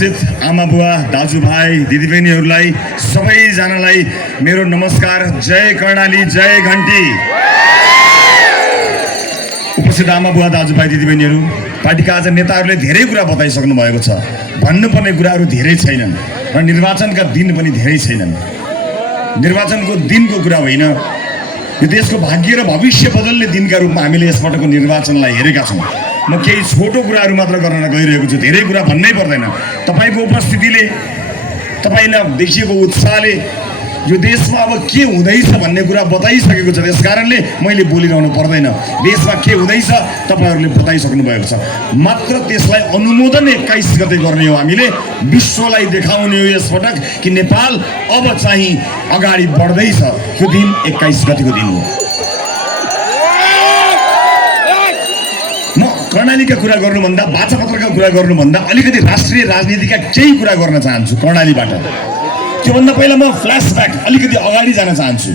उपस्थित आमा बुवा दाजुभाइ दिदीबहिनीहरूलाई सबैजनालाई मेरो नमस्कार। जय कर्णाली, जय घन्टी। उपस्थित आमा बुवा दाजुभाइ दिदीबहिनीहरू, पार्टीका आज नेताहरूले धेरै कुरा बताइसक्नु भएको छ। भन्नुपर्ने कुराहरू धेरै छैनन् र निर्वाचनका दिन पनि धेरै छैनन्। निर्वाचनको दिनको कुरा होइन, यो देशको भाग्य र भविष्य बदल्ने दिनका रूपमा हामीले यसपटकको निर्वाचनलाई हेरेका छौँ। म केही छोटो कुराहरू मात्र गर्न गइरहेको छु, धेरै कुरा भन्नै पर्दैन। तपाईँको उपस्थितिले, तपाईँलाई देखिएको उत्साहले यो देशमा अब के हुँदैछ भन्ने कुरा बताइसकेको छ। त्यस कारणले मैले बोलिरहनु पर्दैन। देशमा के हुँदैछ तपाईँहरूले बताइसक्नु भएको छ। मात्र त्यसलाई अनुमोदन 21 गते गर्ने हो। हामीले विश्वलाई देखाउने हो यसपटक कि नेपाल अब चाहिँ अगाडि बढ्दैछ। यो दिन 21 गतेको दिन हो। म कर्णालीका कुरा गर्नुभन्दा, बाचापत्रका कुरा गर्नुभन्दा अलिकति राष्ट्रिय राजनीतिका केही कुरा गर्न चाहन्छु कर्णालीबाट। त्योभन्दा पहिला म फ्ल्यासब्याक अलिकति अगाडि जान चाहन्छु।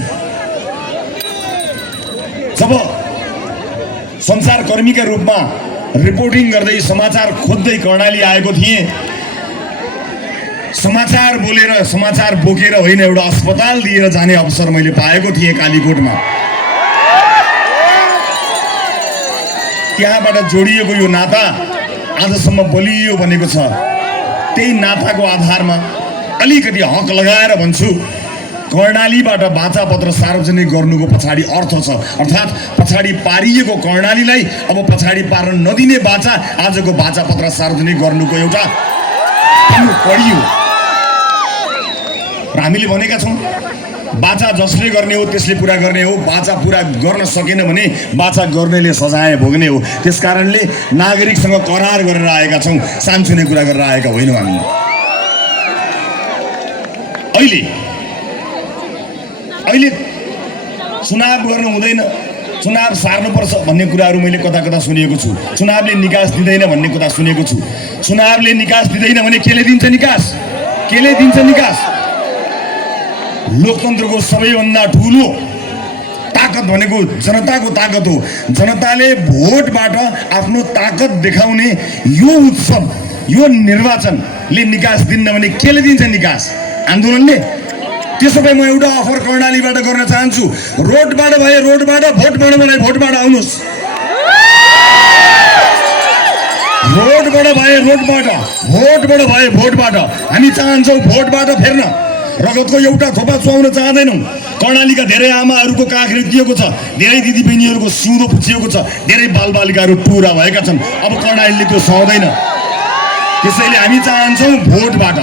जब सञ्चारकर्मीका रूपमा रिपोर्टिङ गर्दै समाचार खोज्दै कर्णाली आएको थिएँ, समाचार बोलेर, समाचार बोकेर होइन, एउटा अस्पताल दिएर जाने अवसर मैले पाएको थिएँ कालीकोटमा। त्यहाँबाट जोडिएको यो नाता आजसम्म बलियो बनेको छ। त्यही नाताको आधारमा अलिकति हक लगाएर भन्छु, कर्णालीबाट बाचापत्र सार्वजनिक गर्नुको पछाडि अर्थ छ। अर्थात् पछाडि पारिएको कर्णालीलाई अब पछाडि पार्न नदिने बाचा आजको बाचापत्र सार्वजनिक गर्नुको एउटा कडी हो। र हामीले भनेका छौँ, बाचा जसले गर्ने हो त्यसले पुरा गर्ने हो। बाचा पुरा गर्न सकेन भने बाचा गर्नेले सजाय भोग्ने हो। त्यस कारणले नागरिकसँग करार गरेर आएका छौँ, सानसुने कुरा गरेर आएका होइनौँ हामी। अहिले चुनाव गर्नु हुँदैन, चुनाव सार्नुपर्छ भन्ने कुराहरू मैले कता कता सुनेको छु। चुनावले निकास दिँदैन भन्ने कुरा सुनेको छु। चुनावले निकास दिँदैन भने केले दिन्छ निकास? केले दिन्छ निकास? लोकतन्त्रको सबैभन्दा ठुलो ताकत भनेको जनताको ताकत हो। जनताले भोटबाट आफ्नो ताकत देखाउने यो उत्सव, यो निर्वाचनले निकास दिन्न भने केले दिन्छ निकास? आन्दोलनले। त्यसो भए म एउटा अफर कर्णालीबाट गर्न चाहन्छु, रोडबाट भए रोडबाट, भोटबाट भए भोटबाट आउनुहोस्। रोडबाट भए रोडबाट, भोटबाट भए भोटबाट। हामी चाहन्छौँ भोटबाट फेर्न। रगतको एउटा थोपा चुहाउन चाहँदैनौँ। कर्णालीका धेरै आमाहरूको काख रेतिएको छ, धेरै दिदीबहिनीहरूको सिउँदो पुछिएको छ, धेरै बालबालिकाहरू पुरा भएका छन्। अब कर्णालीले त्यो सहँदैन। त्यसैले हामी चाहन्छौँ भोटबाट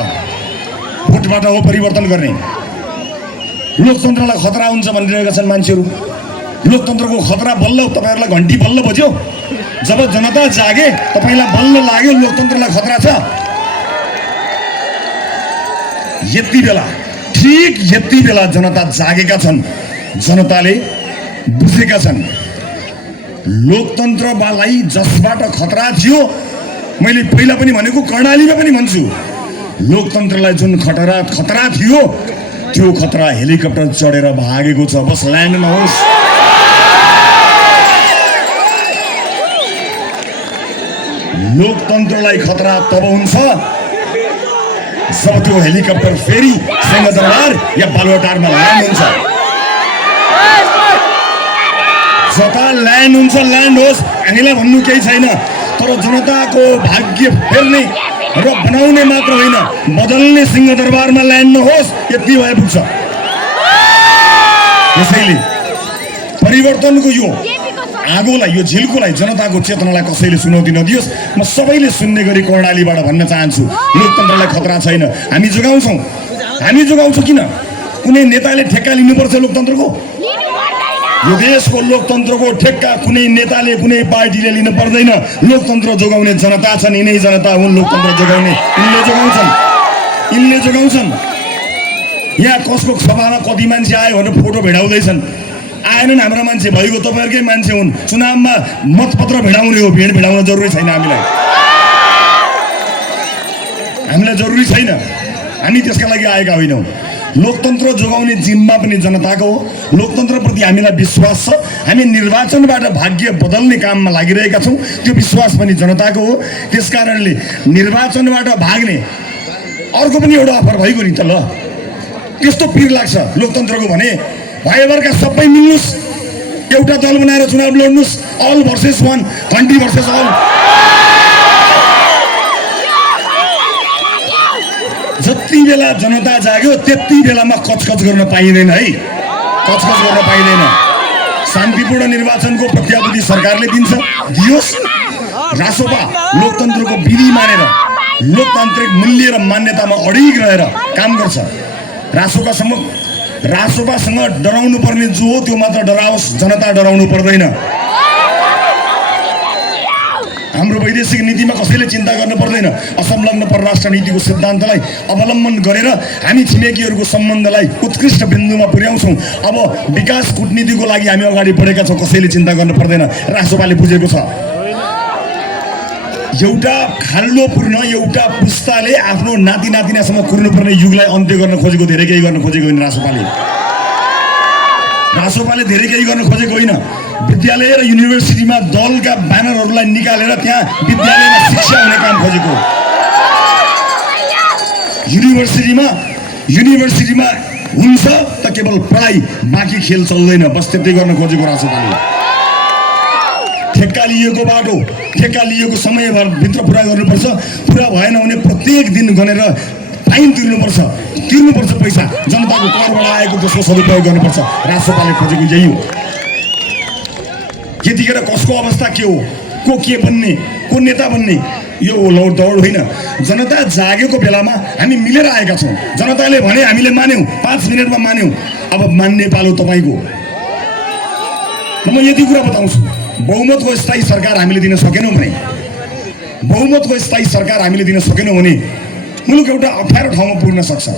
हो परिवर्तन गर्ने। लोकतन्त्रलाई खतरा हुन्छ भनिरहेका छन् मान्छेहरू। लोकतन्त्रको खतरा बल्ल तपाईँहरूलाई घन्टी बल्ल बज्यो जब जनता जागे, तपाईँलाई बल्ल लाग्यो लोकतन्त्रलाई खतरा छ। यति बेला, ठिक यति बेला जनता जागेका छन्, जनताले बुझेका छन् लोकतन्त्रलाई जसबाट खतरा थियो। मैले पहिला पनि भनेको, कर्णालीमा पनि भन्छु, लोकतन्त्रलाई जुन खतरा थियो त्यो खतरा हेलिकप्टर चढेर भागेको छ। बस ल्यान्ड नहोस्। लोकतन्त्रलाई खतरा तब हुन्छ जब त्यो हेलिकप्टर फेरि सिंहदरबार या बालुवाटारमा ल्यान्ड हुन्छ। जता ल्यान्ड हुन्छ ल्यान्ड होस्, हामीलाई भन्नु केही छैन। तर जनताको भाग्य फेर्ने र बनाउने मात्र होइन, बदल्ने सिंहदरबारमा ल्यान्ड नहोस्, यति भए पुग्छ। त्यसैले परिवर्तनको यो आगोलाई, यो झिल्कोलाई, जनताको चेतनालाई कसैले चुनौती नदियोस्। म सबैले सुन्ने गरी कर्णालीबाट भन्न चाहन्छु, लोकतन्त्रलाई खतरा छैन। हामी जोगाउँछौँ। हामी जोगाउँछौँ। किन? कुनै नेताले ठेक्का लिनुपर्छ लोकतन्त्रको? यो देशको लोकतन्त्रको ठेक्का कुनै नेताले, कुनै पार्टीले लिन पर्दैन। लोकतन्त्र जोगाउने जनता छन्, यिनै जनता हुन् लोकतन्त्र जोगाउने। यिनले जोगाउँछन्। यहाँ कसको सभामा कति मान्छे आयो भनेर फोटो भिडाउँदैछन्। आएनन् हाम्रा मान्छे, भइगयो तपाईँहरूकै मान्छे हुन्। चुनावमा मतपत्र भिडाउने हो, भिड भिडाउन जरुरी छैन। हामीलाई जरुरी छैन। हामी त्यसका लागि आएका होइनौँ। लोकतन्त्र जोगाउने जिम्मा पनि जनताको हो। लोकतन्त्रप्रति हामीलाई विश्वास छ। हामी निर्वाचनबाट भाग्य बदल्ने काममा लागिरहेका छौँ। त्यो विश्वास पनि जनताको हो। त्यसकारणले निर्वाचनबाट भाग्ने अर्को पनि एउटा अफर भइगयो नि त। ल त्यस्तो पिर लाग्छ लोकतन्त्रको भने भाइबरका सबै मिल्नुस्, एउटा दल बनाएर चुनाव लड्नुस्, all versus one, country versus all. जति बेला जनता जाग्यो त्यति बेलामा कचकच गर्न पाइँदैन है, कचकच गर्न पाइँदैन। शान्तिपूर्ण निर्वाचनको प्रत्याभूति सरकारले दिन्छ, दियोस्। रासोपा लोकतन्त्रको विधि मानेर लोकतान्त्रिक मूल्य र मान्यतामा अडिग रहेर काम गर्छ। रासोपासँग डराउनु पर्ने जो हो त्यो मात्र डराओस्, जनता डराउनु पर्दैन। हाम्रो वैदेशिक नीतिमा कसैले चिन्ता गर्नु पर्दैन। असंलग्न परराष्ट्र नीतिको सिद्धान्तलाई अवलम्बन गरेर हामी छिमेकीहरूको सम्बन्धलाई उत्कृष्ट बिन्दुमा पुर्याउँछौँ। अब विकास कूटनीतिको लागि हामी अगाडि बढेका छौँ, कसैले चिन्ता गर्नु पर्दैन। रासोपाले बुझेको छ एउटा खाल्डो पुर्न एउटा पुस्ताले आफ्नो नाति नातिनासम्म कुर्नुपर्ने युगलाई अन्त्य गर्न खोजेको, धेरै केही गर्न खोजेको होइन। रासोपाले धेरै केही गर्न खोजेको होइन। विद्यालय र युनिभर्सिटीमा दलका ब्यानरहरूलाई निकालेर त्यहाँ विद्यालयमा शिक्षा हुने काम खोजेको। युनिभर्सिटीमा हुन्छ त केवल पढाइ, बाँकी खेल चल्दैन, बस त्यतै गर्न खोजेको रासोपाले। ठेक्का लिएको बाटो, ठेक्का लिएको समयभित्र पुरा गर्नुपर्छ। पुरा भएन भने प्रत्येक दिन गनेर फाइन तिर्नुपर्छ पैसा, जनताको करबाट आएको त्यसको सदुपयोग गर्नुपर्छ। रासोपाले खोजेको यही हो। यतिखेर कसको अवस्था के हो, को के बन्ने, को नेता बन्ने, यो लौड दौड होइन। जनता जागेको बेलामा हामी मिलेर आएका छौँ। जनताले भने हामीले मान्यौँ, 5 मिनटमा मान्यौँ। अब मान्ने पालो तपाईँको। म यति कुरा बताउँछु, बहुमतको स्थायी सरकार हामीले दिन सकेनौँ भने मुलुक एउटा अप्ठ्यारो ठाउँमा पुग्न सक्छ।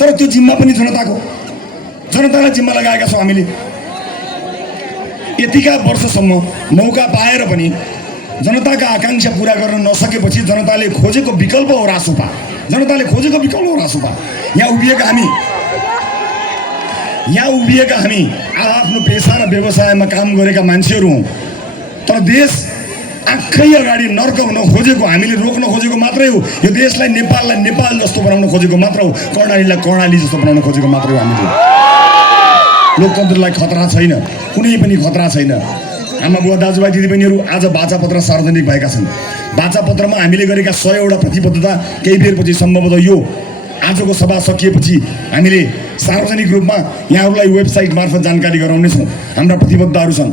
तर त्यो जिम्मा पनि जनतालाई जिम्मा लगाएका छौँ हामीले। यतिका वर्षसम्म मौका पाएर पनि जनताका आकाङ्क्षा पूरा गर्न नसकेपछि जनताले खोजेको विकल्प हो रासोपा। यहाँ उभिएका हामी आफ्नो पेसा र व्यवसायमा काम गरेका मान्छेहरू हौँ। तर देश आँखै अगाडि नर्क हुन खोजेको हामीले रोक्न खोजेको मात्रै हो। यो देशलाई नेपाल जस्तो बनाउन खोजेको मात्र हो, कर्णालीलाई कर्णाली जस्तो बनाउन खोजेको मात्रै हो हामीले। लोकतन्त्रलाई खतरा छैन, कुनै पनि खतरा छैन। आमा बुवा दाजुभाइ दिदीबहिनीहरू, आज वाचापत्र सार्वजनिक भएका छन्। वाचापत्रमा हामीले गरेका 100 वटा प्रतिबद्धता केही बेरपछि सम्भवतः यो आजको सभा सकिएपछि हामीले सार्वजनिक रूपमा यहाँहरूलाई वेबसाइट मार्फत जानकारी गराउनेछौँ। हाम्रा प्रतिबद्धताहरू छन्।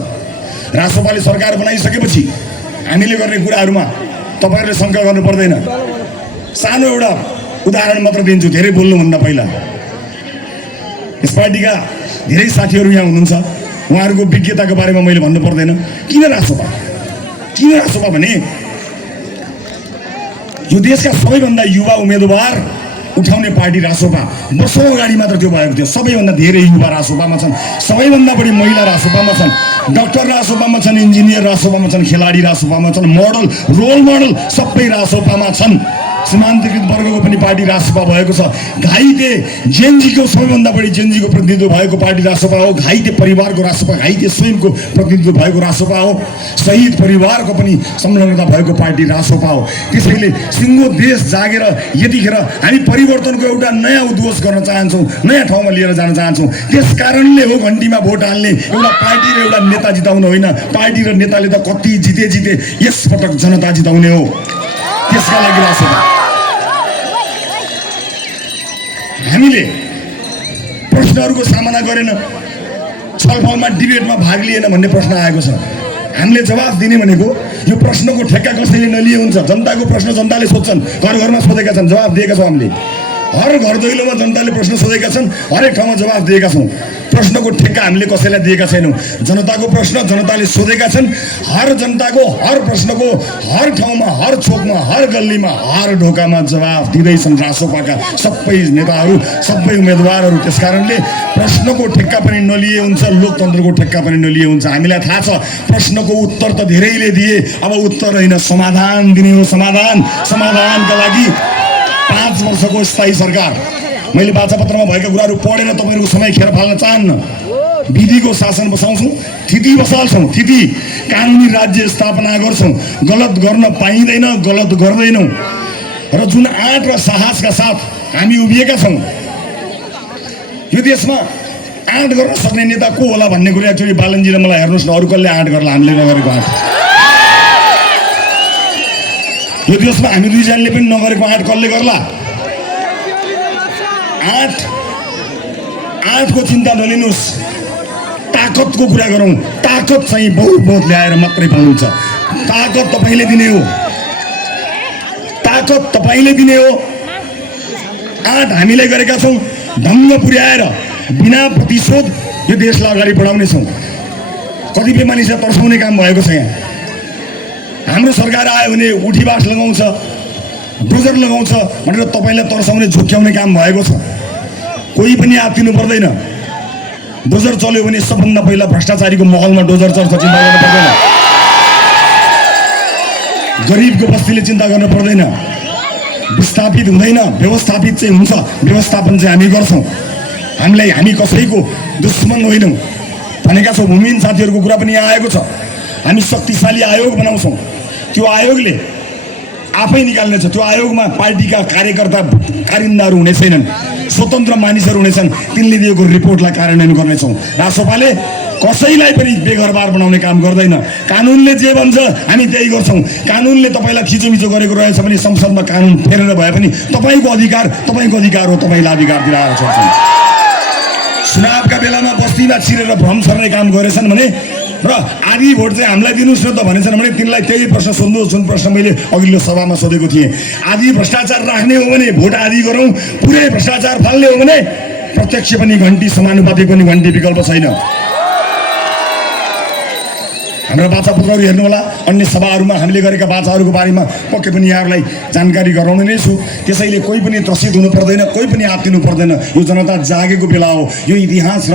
रासोपाले सरकार बनाइसकेपछि हामीले गर्ने कुराहरूमा तपाईँहरूले शङ्का गर्नु पर्दैन। सानो एउटा उदाहरण मात्र दिन्छु, धेरै बोल्नुभन्दा पहिला। यस पार्टीका धेरै साथीहरू यहाँ हुनुहुन्छ, उहाँहरूको विज्ञताको बारेमा मैले भन्नु पर्दैन। किन रासोपा भने यो देशका सबैभन्दा युवा उम्मेदवार उठाउने पार्टी रासोपा। वर्षौँ अगाडि मात्र त्यो भएको थियो। सबैभन्दा धेरै युवा रासोपामा छन्, सबैभन्दा बढी महिला रासोपामा छन्, डाक्टर रासोपामा छन्, इन्जिनियर रासोपामा छन्, खेलाडी रासोपामा छन्, रोल मोडल सबै रासोपामा छन्। सीमान्तकृत वर्गको पनि पार्टी रासोपा भएको छ। घाइते जेनजीको सबैभन्दा बढी जेनजीको प्रतिनिधित्व भएको पार्टी रासोपा हो। घाइते परिवारको रासोपा, घाइते स्वयंको प्रतिनिधित्व भएको रासोपा हो। शहीद परिवारको पनि संलग्नता भएको पार्टी रासोपा हो। त्यसैले सिङ्गो देश जागेर यतिखेर हामी परिवर्तनको एउटा नयाँ उद्घोष गर्न चाहन्छौँ, नयाँ ठाउँमा लिएर जान चाहन्छौँ। त्यस कारणले हो घन्टीमा भोट हाल्ने, एउटा पार्टी र एउटा नेता जिताउनु होइन। पार्टी र नेताले त कति जिते, यसपटक जनता जिताउने हो। त्यसका लागि रासोपा। हामीले प्रश्नहरूको सामना गरेन, छलफलमा डिबेटमा भाग लिएन भन्ने प्रश्न आएको छ। हामीले जवाफ दिने भनेको यो प्रश्नको ठेक्का कसैले नलिए हुन्छ। जनताको प्रश्न जनताले सोध्छन्, घर घरमा सोधेका छन्, जवाफ दिएका छौँ हामीले। हर घर दैलोमा जनताले प्रश्न सोधेका छन्, हरेक ठाउँमा जवाफ दिएका छौँ। प्रश्नको ठेक्का हामीले कसैलाई दिएका छैनौँ। जनताको प्रश्न जनताले सोधेका छन्। हर जनताको हर प्रश्नको हर ठाउँमा, हर चोकमा, हर गल्लीमा, हर ढोकामा जवाफ दिँदैछन् रासोपाका सबै नेताहरू, सबै उम्मेदवारहरू। त्यस कारणले प्रश्नको ठेक्का पनि नलिए हुन्छ, लोकतन्त्रको ठेक्का पनि नलिए हुन्छ। हामीलाई थाहा छ प्रश्नको उत्तर त धेरैले दिए, अब उत्तर होइन समाधान दिने हो। समाधानका लागि 5 वर्षको स्थायी सरकार। मैले वाचापत्रमा भएका कुराहरू पढेर तपाईँहरूको समय खेर फाल्न चाहन्न। विधिको शासन बसाउँछौँ, स्थिति बसाल्छौँ, कानुनी राज्य स्थापना गर्छौँ। गलत गर्न पाइँदैन, गलत गर्दैनौँ। र जुन आँट र साहसका साथ हामी उभिएका छौँ, यो देशमा आँट गर्न सक्ने नेता को होला भन्ने कुरा एक्चुअली बालनजी र मलाई हेर्नुहोस् न, अरू कसले आँट गर्ला हामीले नगरेको आँट? यो देशमा हामी दुईजनाले पनि नगरेको आँट कसले गर्ला? आँटको चिन्ता नलिनुहोस्, ताकतको कुरा गरौँ। ताकत चाहिँ बहुत ल्याएर मात्रै पाउनुहुन्छ। ताकत तपाईँले दिने हो, ताकत तपाईँले दिने हो। आँट हामीले गरेका छौँ, ढङ्ग पुर्याएर बिना प्रतिशोध यो देशलाई अगाडि बढाउनेछौँ। कतिपय मानिसलाई तर्साउने काम भएको छ यहाँ। हाम्रो सरकार आयो भने उठीबास लगाउँछ, डोजर लगाउँछ भनेर तपाईँलाई तर्साउने झुक्क्याउने काम भएको छ। कोही पनि आत्तिनु पर्दैन। डोजर चल्यो भने सबभन्दा पहिला भ्रष्टाचारीको महलमा डोजर चल्छ, चिन्ता गर्नु पर्दैन। गरिबको बस्तीले चिन्ता गर्नु पर्दैन। विस्थापित हुँदैन, व्यवस्थापित चाहिँ हुन्छ। व्यवस्थापन चाहिँ हामी गर्छौँ। हामी कसैको दुश्मन होइनौँ भनेका छौँ। भूमिहीन साथीहरूको कुरा पनि यहाँ आएको छ। हामी शक्तिशाली आयोग बनाउँछौँ। त्यो आयोगले आफै निकाल्नेछ। त्यो आयोगमा पार्टीका कार्यकर्ता कारिन्दाहरू हुने छैनन्, स्वतन्त्र मानिसहरू हुनेछन्। तिनले दिएको रिपोर्टलाई कार्यान्वयन गर्नेछौँ। रासोपाले कसैलाई पनि बेघरबार बनाउने काम गर्दैन। कानुनले जे भन्छ हामी त्यही गर्छौँ। कानुनले तपाईँलाई थिचोमिचो गरेको रहेछ भने संसदमा कानुन फेरेर भए पनि तपाईँको अधिकार हो, तपाईँलाई अधिकार दिएर छोड्छौँ। चुनावका बेलामा बस्तीमा छिरेर भ्रम छर्ने काम गरेछन् भने र आधी भोट चाहिँ हामीलाई दिनुहोस् न त भनेछन् भने तिनलाई त्यही प्रश्न सोध्नुहोस् जुन प्रश्न मैले अघिल्लो सभामा सोधेको थिएँ। आधी भ्रष्टाचार राख्ने हो भने भोट आधी गरौँ, पुरै भ्रष्टाचार फाल्ने हो भने प्रत्यक्ष पनि घन्टी, समानुपातिक पनि घन्टी विकल्प छैन। हाम्रा बाचा पुत्रहरू हेर्नु होला, अन्य सभाहरूमा हामीले गरेका बाचाहरूको बारेमा पक्कै पनि यहाँहरूलाई जानकारी गराउने नै छु। त्यसैले कोही पनि त्रसित हुनु पर्दैन, कोही पनि आत्तिनु पर्दैन। यो जनता जागेको बेला हो। यो इतिहास